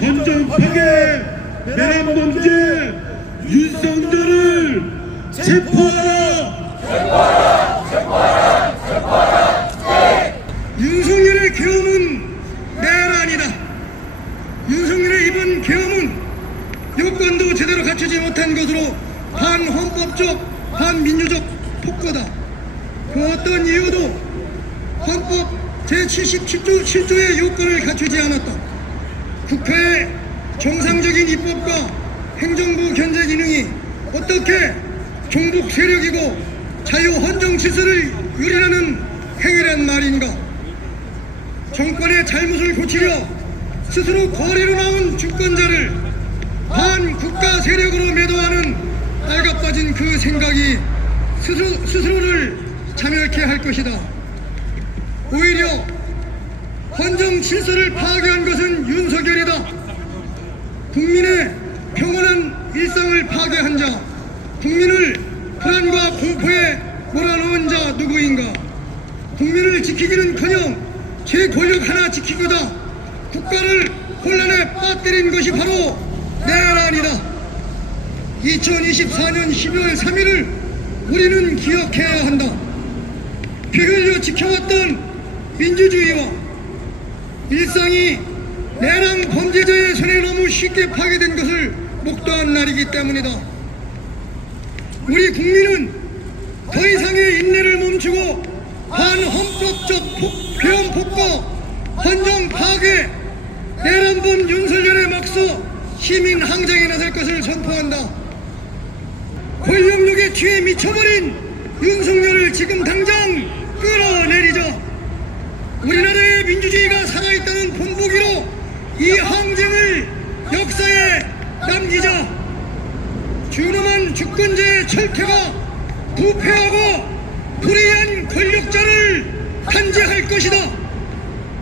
헌정 파괴 내란 범죄 윤석열을 체포하라 윤석열의 계엄은 내란이다. 윤석열의 이번 계엄은 여건도 제대로 갖추지 못한 것으로 반헌법적, 반민주적 폭거다. 그 어떤 이유도 헌법 제77조 7조의 요건을 갖추지 않았다. 국회의 정상적인 입법과 행정부 견제 기능이 어떻게 종북 세력이고 자유 헌정 질서를 유린하는 행위란 말인가? 정권의 잘못을 고치려 스스로 거리로 나온 주권자를 반국가 세력으로 매도하는 빨가빠진 그 생각이 스스로, 스스로를 자멸케 할 것이다. 오히려 헌정 질서를 파괴한 것은 윤석열이다. 국민의 평온한 일상을 파괴한 자, 국민을 불안과 공포에 몰아넣은 자 누구인가? 국민을 지키기는커녕 제 권력 하나 지키고다 국가를 혼란에 빠뜨린 것이 바로 내란이다. 2024년 12월 3일을 우리는 기억해야 한다. 피 흘려 지켜왔던 민주주의와 일상이 내란 범죄자의 손에 너무 쉽게 파괴된 것을 목도한 날이기 때문이다. 우리 국민은 더 이상의 인내를 멈추고 반헌법적 폭, 폭거, 헌정 파괴, 내란범 윤석열에 맞서 시민 항쟁에 나설 것을 선포한다. 권력욕에 취해 미쳐버린 윤석열을 지금 당장 끌어내리자. 우리나라의 민주주의가 살아 있다는 본보기로 이 항쟁을 역사에 남기자. 준엄한 주권자의 철퇴가 부패하고 불의한 권력자를 단죄할 것이다.